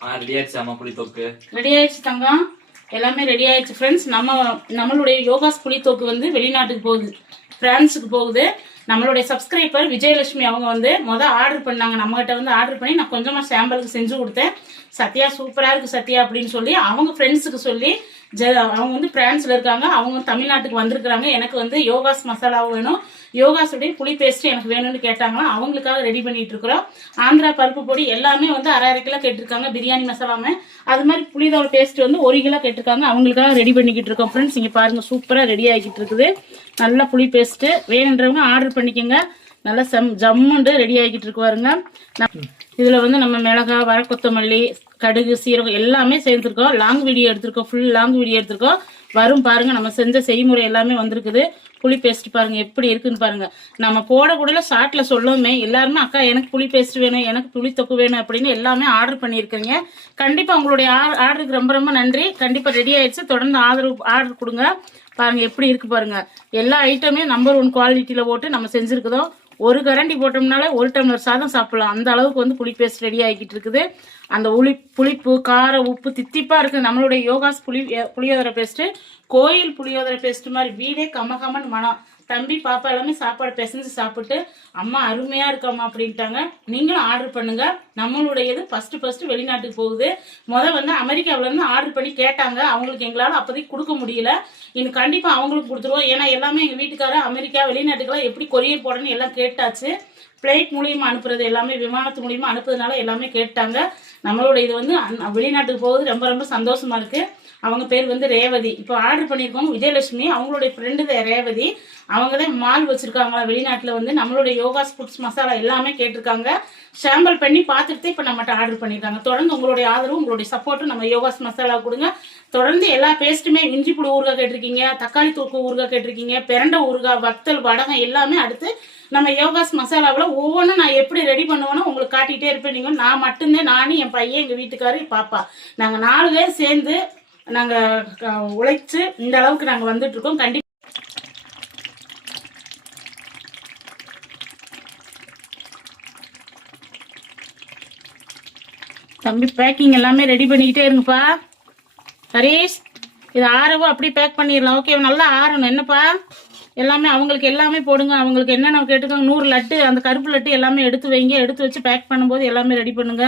Ready ஆயிடுச்சு அம்மா புளித்தோக்கு. Ready ஆயிடுச்சு தங்கம், எல்லாமே ரெடி ஆயிடுச்சு ஃப்ரெண்ட்ஸ். நம்மளுடைய யோகாஸ் புளித்தோக்கு வந்து வெளிநாட்டுக்கு போகுது, பிரான்ஸுக்கு போகுது. நம்மளுடைய சப்ஸ்கிரைபர் விஜயலட்சுமி அவங்க வந்து ஆர்டர் பண்ணாங்க, நம்மகிட்ட வந்து ஆர்டர் பண்ணி நான் கொஞ்சமா சாம்பிளுக்கு செஞ்சு கொடுத்தேன். சத்யா சூப்பரா இருக்கு சத்யா அப்படின்னு சொல்லி அவங்க ஃப்ரெண்ட்ஸுக்கு சொல்லி அவங்க வந்து பிரான்ஸ்ல இருக்காங்க, அவங்க தமிழ்நாட்டுக்கு வந்திருக்கிறாங்க. எனக்கு வந்து யோகாஸ் மசாலா வேணும், யோகாஸுடைய புளி பேஸ்ட் எனக்கு வேணும்னு கேட்டாங்களா, அவங்களுக்காக ரெடி பண்ணிட்டு இருக்கிறோம். ஆந்திரா பருப்பு பொடி எல்லாமே வந்து அரை கிலோ கேட்டிருக்காங்க, பிரியாணி மசாலாமே அது மாதிரி புளிதோட பேஸ்ட் வந்து 1 கிலோ கேட்டிருக்காங்க. அவங்களுக்காக ரெடி பண்ணிக்கிட்டு இருக்கோம் ஃப்ரெண்ட்ஸ். இங்க பாருங்க சூப்பரா ரெடி ஆகிட்டு இருக்குது. நல்லா புளி பேஸ்ட் வேணுன்றவங்க ஆர்டர் பண்ணிக்கோங்க. நல்லா ஜம்முண்டு ரெடி ஆகிட்டு இருக்கு பாருங்க. இதுல வந்து நம்ம மிளகாய், வர கொத்தமல்லி, கடுகு, சீரகம் எல்லாமே சேர்த்துருக்கோம். லாங் வீடியோ எடுத்திருக்கோம், ஃபுல் லாங் வீடியோ எடுத்திருக்கோம். வரும் பாருங்க, நம்ம செஞ்ச செய்முறை எல்லாமே வந்திருக்குது. புளி பேஸ்ட் பாருங்க எப்படி இருக்குன்னு பாருங்க. நம்ம போடக்கூடல ஷார்ட்ல சொல்லுவோமே, எல்லாருமே அக்கா எனக்கு புளி பேஸ்ட் வேணும், எனக்கு புளி தொக்கு வேணும் அப்படின்னு எல்லாமே ஆர்டர் பண்ணியிருக்கீங்க. கண்டிப்பா உங்களுடைய ஆர்டருக்கு ரொம்ப ரொம்ப நன்றி. கண்டிப்பா ரெடி ஆயிடுச்சு, தொடர்ந்து ஆர்டர் கொடுங்க. பாருங்க எப்படி இருக்கு பாருங்க. எல்லா ஐட்டமே நம்பர் 1 குவாலிட்டியில போட்டு நம்ம செஞ்சிருக்கிறோம். ஒரு கரண்டி போட்டோம்னால 1 டம்ளர் சாதம் சாப்பிடலாம், அந்த அளவுக்கு வந்து புளி பேஸ்ட் ரெடி ஆகிட்டு இருக்குது. அந்த புளிப்பு, காரம், உப்பு தித்திப்பா இருக்கு. நம்மளுடைய யோகாஸ் புளியோதரை பேஸ்ட் கோயில் புளியோதரை பேஸ்ட் மாதிரி வீடே கமகமன் மனம். தம்பி பாப்பா எல்லாமே சாப்பாடு பிசைஞ்சு சாப்பிட்டு அம்மா அருமையா இருக்காம்மா அப்படின்ட்டாங்க. நீங்களும் ஆர்டர் பண்ணுங்க. நம்மளுடையது ஃபர்ஸ்ட் வெளிநாட்டுக்கு போகுது. வந்து அமெரிக்காவில இருந்து ஆர்டர் பண்ணி கேட்டாங்க, அவங்களுக்கு எங்களால அப்போதைக்கு கொடுக்க முடியல. இன்னும் கண்டிப்பா அவங்களுக்கு கொடுத்துருவோம். ஏன்னா எல்லாமே எங்க வீட்டுக்காரர் அமெரிக்கா வெளிநாட்டுக்கெல்லாம் எப்படி கொரியர் போடணும்னு எல்லாம் கேட்டாச்சு. பிளைட் மூலியமா அனுப்புறது எல்லாமே, விமானத்து மூலியமா அனுப்புறதுனால எல்லாமே கேட்டாங்க. நம்மளோட இது வந்து வெளிநாட்டுக்கு போகுது, ரொம்ப ரொம்ப சந்தோஷமா இருக்கு. அவங்க பேர் வந்து ரேவதி. இப்போ ஆர்டர் பண்ணியிருக்கோங்க விஜயலட்சுமி, அவங்களுடைய ஃப்ரெண்டு ரேவதி. அவங்க தான் மால் வச்சிருக்காங்களா வெளிநாட்டில். வந்து நம்மளுடைய யோகாஸ் ஃபுட்ஸ் மசாலா எல்லாமே கேட்டிருக்காங்க. சாம்பிள் பண்ணி பார்த்துட்டு இப்போ நம்மகிட்ட ஆர்டர் பண்ணியிருக்காங்க. தொடர்ந்து உங்களுடைய ஆதரவு, உங்களுடைய சப்போர்ட்டும் நம்ம யோகாஸ் மசாலா கொடுங்க. தொடர்ந்து எல்லா பேஸ்ட்டுமே, இஞ்சி புளி ஊறுகாய் கேட்டிருக்கீங்க, தக்காளி தூக்கு ஊறுகாய் கேட்டிருக்கீங்க, பிரண்டை ஊறுகாய், வத்தல், வடகம் எல்லாமே அடுத்து நம்ம யோகாஸ் மசாலாவில் ஒவ்வொன்றும் நான் எப்படி ரெடி பண்ணுவேன்னு உங்களுக்கு காட்டிகிட்டே இருப்பேன். நீங்கள் நான் மட்டும்தான், நானும் என் பையன், எங்கள் வீட்டுக்காரர், பாப்பா, நாங்கள் 4 பேர் சேர்ந்து நாங்கள் உழைச்சு இந்த அளவுக்கு நாங்கள் வந்துட்டு இருக்கோம். கண்டிப்பாக தம்பி பேக்கிங் எல்லாமே ரெடி பண்ணிக்கிட்டே இருங்கப்பா. ஹரீஷ், இது ஆறவும் அப்படியே பேக் பண்ணிடலாம். ஓகே, நல்லா ஆறணும் என்னப்பா. எல்லாமே அவங்களுக்கு எல்லாமே போடுங்க. அவங்களுக்கு என்னென்ன கேட்டுக்கோங்க. 100 லட்டு, அந்த கருப்பு லட்டு எல்லாமே எடுத்து வைங்க. எடுத்து வச்சு பேக் பண்ணும்போது எல்லாமே ரெடி பண்ணுங்க.